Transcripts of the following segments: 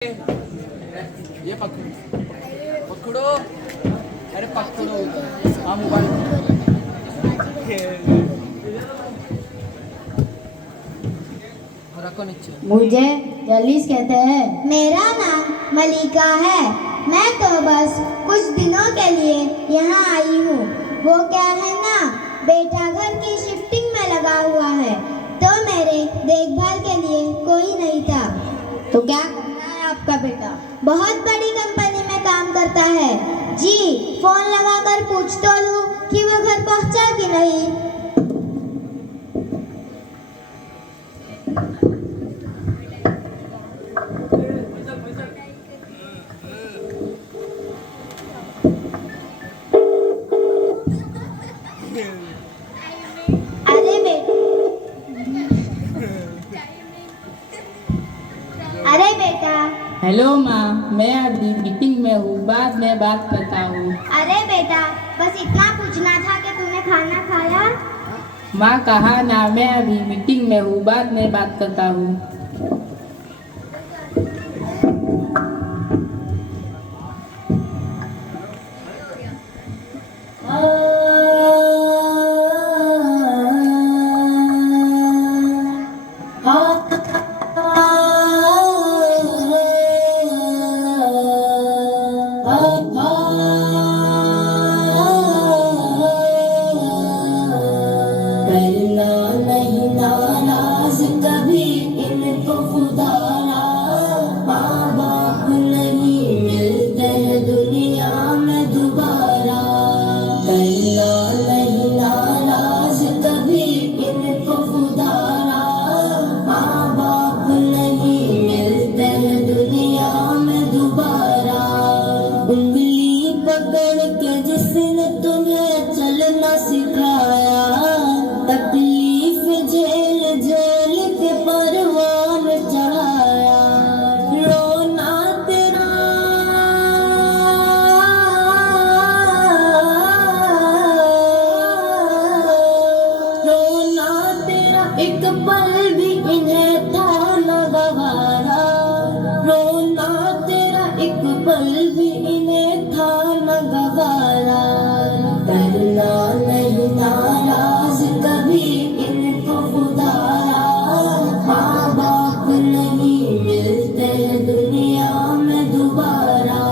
ये पकड़ो पकड़ो, अरे पकड़ो। हाँ मोबाइल रखो नीचे। मुझे जलीस कहते हैं। मेरा नाम मलिका है। मैं तो बस कुछ दिनों के लिए यहाँ आई हूँ। वो क्या है ना, बेटा घर की शिफ्टिंग में लगा हुआ है, तो मेरे देखभाल के लिए कोई नहीं था। तो क्या करता है आपका बेटा? बहुत बड़ी कंपनी में काम करता है जी। फोन लगाकर पूछ तो लूं कि वो घर पहुँचा कि नहीं। अरे बेटा। हेलो माँ, मैं अभी मीटिंग में हूँ, बाद में बात करता हूँ। अरे बेटा, बस इतना पूछना था कि तूने खाना खाया। माँ कहा ना, मैं अभी मीटिंग में हूँ, बाद में बात करता हूँ। एक पल भी इन्हें था न गवारा, रोना तेरा एक पल भी इन्हें था न गवारा। करना नहीं नाराज कभी इनको खुदारा, माँ बाप नहीं मिलते दुनिया में दोबारा।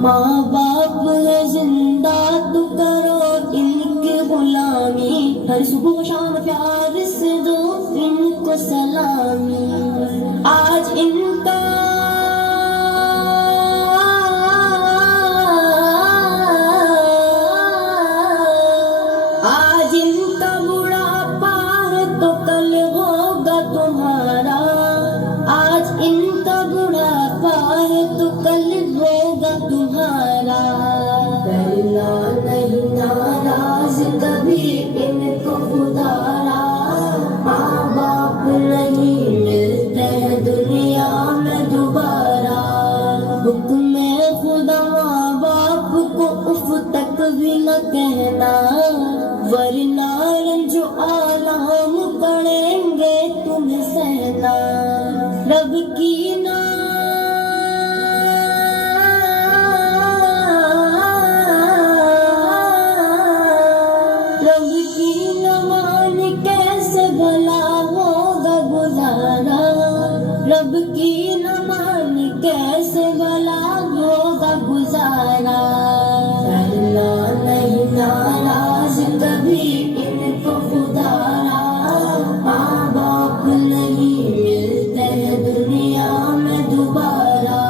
माँ बाप है जिंदा तो करो इनकी गुलामी, हर सुबह शाम प्यार से दो इनको सलामी। आज इनका बुढ़ापा है तो कल होगा तुम्हारा। आज इनका बुढ़ापा है तो कल होगा तुम्हारा। करना नहीं नाराज कभी इनको खुदारा, माँ बाप नहीं मिलते दुनिया में दोबारा। हुक्म खुदा माँ बाप को उफ तक भी न कहना, वरना जो आलाम पड़ेंगे तुम्हें सहना। रब की ना रब की न मान कैसे भला होगा गुजारा। करना नहीं नाराज कभी इनको खुदारा, माँ बाप नहीं मिलते दुनिया में दोबारा।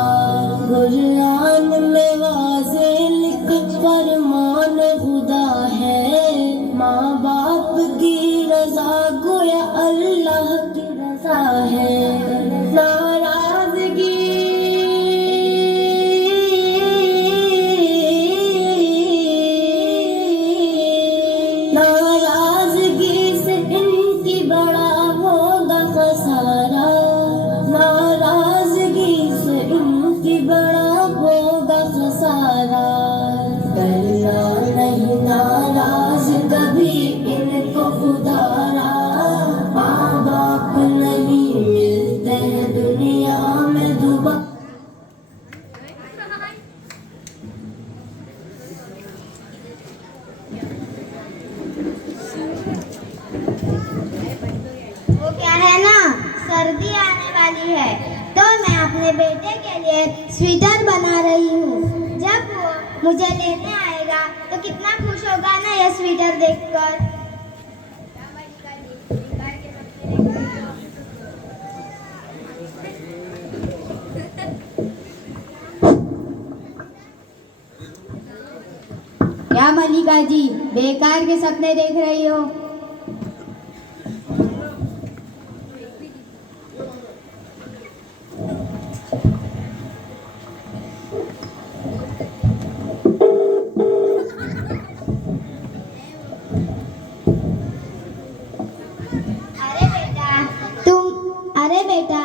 कुरान में वाज़े लिख फरमान खुदा है, माँ बाप की रज़ा गोया अल्लाह की रज़ा है। नाराजगी से इनकी बड़ा होगा खसारा, नाराजगी से इनकी बड़ा होगा खसारा। करना नहीं नाराज कभी इनको खुदारा, माँ बाप नहीं मिलते दुनिया में दोबारा। अपने बेटे के लिए स्वेटर बना रही हूँ। जब वो मुझे लेने आएगा तो कितना खुश होगा ना यह स्वेटर देखकर। क्या मल्लिका जी बेकार के सपने देख रही हो? अरे बेटा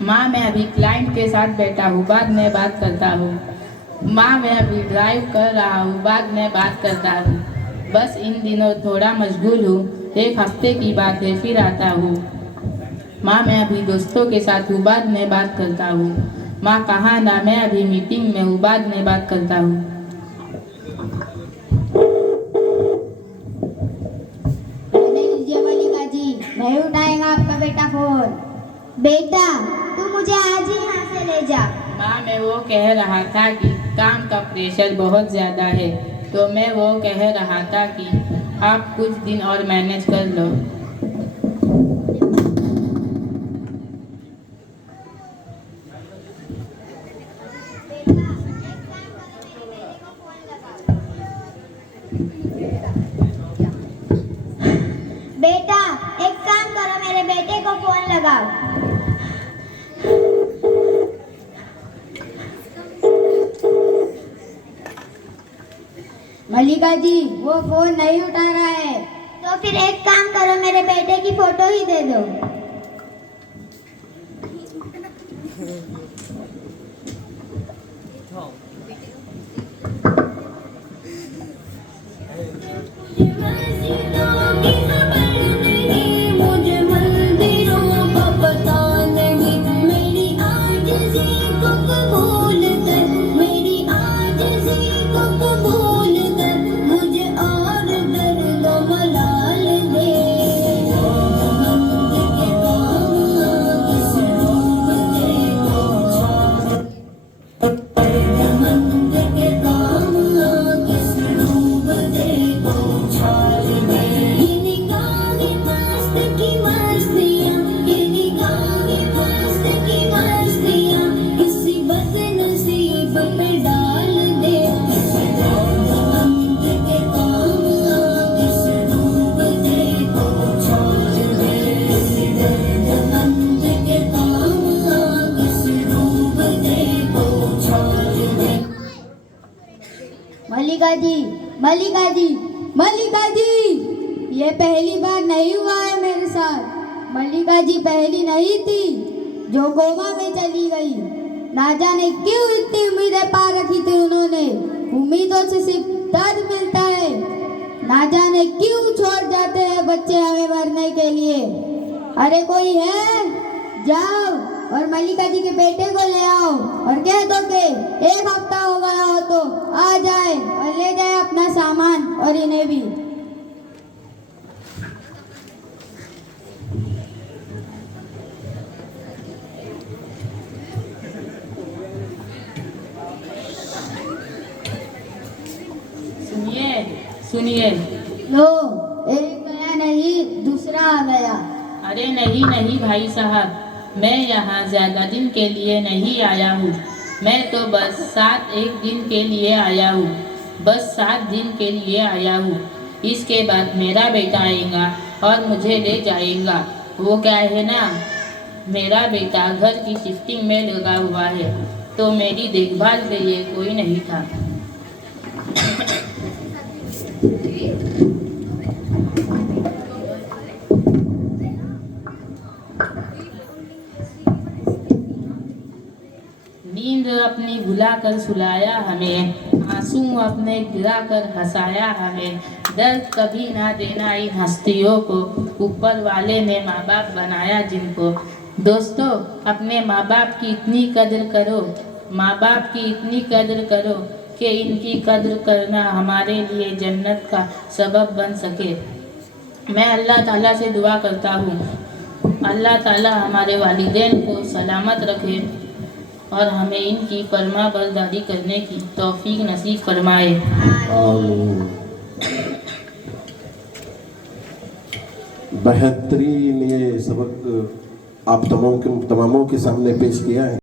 माँ मैं अभी क्लाइंट के साथ बैठा हूँ, बाद में बात करता हूँ। माँ मैं अभी ड्राइव कर रहा हूँ, बाद में बात करता हूँ। बस इन दिनों थोड़ा मशगूल हूँ, 1 हफ्ते की बात है, फिर आता हूँ। माँ मैं अभी दोस्तों के साथ हूँ, बाद में बात करता हूँ। माँ कहाँ ना, मैं अभी मीटिंग में हूँ, बाद में बात करता हूँ। मल्लिका जी नहीं उठाएगा आपका बेटा फोन। बेटा तू मुझे आज ही यहाँ से ले जा। माँ मैं वो कह रहा था कि काम का प्रेशर बहुत ज़्यादा है, तो मैं वो कह रहा था कि आप कुछ दिन और मैनेज कर लो। बेटा एक काम करो, मेरे बेटे को फोन लगाओ। मल्लिका जी वो फोन नहीं उठा रहा है। तो फिर एक काम करो, मेरे बेटे की फोटो ही दे दो। मुझे मंदिरों का पता नहीं, मेरी आजिज़ी को कबूल कर, मेरी आजिज़ी को कबूल कर, मुझे और दर्द मलाल दे। मल्लिका जी मल्लिका जी मल्लिका जी, ये पहली बार नहीं हुआ है मेरे साथ। मल्लिका जी पहली नहीं थी जो गोवा में चली गई। ना जाने क्यों इतनी उम्मीदें पा रखी थी उन्होंने। उम्मीदों से सिर्फ दर्द मिलता है। ना जाने क्यों छोड़ जाते हैं बच्चे हमें मरने के लिए। अरे कोई है, जाओ और मल्लिका जी के बेटे को ले आओ और कह दो कि 1 हफ्ता हो गया हो तो आ जाए और ले जाए अपना सामान और इन्हें भी। सुनिए सुनिए। लो, एक गया नहीं दूसरा आ गया। अरे नहीं नहीं भाई साहब, मैं यहाँ ज़्यादा दिन के लिए नहीं आया हूँ। मैं तो बस 7-1 दिन के लिए आया हूँ। बस 7 दिन के लिए आया हूँ। इसके बाद मेरा बेटा आएगा और मुझे ले जाएगा। वो क्या है ना, मेरा बेटा घर की शिफ्टिंग में लगा हुआ है, तो मेरी देखभाल के लिए कोई नहीं था। नींद अपनी भुलाकर सुलाया हमें, आंसू अपने गिराकर हंसाया हमें। दर्द कभी ना देना इन हस्तियों को, ऊपर वाले ने माँ बाप बनाया जिनको। दोस्तों, अपने माँ बाप की इतनी कदर करो, माँ बाप की इतनी कदर करो कि इनकी कदर करना हमारे लिए जन्नत का सबब बन सके। मैं अल्लाह ताला से दुआ करता हूँ, अल्लाह ताला हमारे वालिदैन को सलामत रखे और हमें इनकी फरमा बरदारी करने की तौफीक नसीब फरमाए। आमीन। बेहतरीन ये सबक आप तमामों के सामने पेश किया है।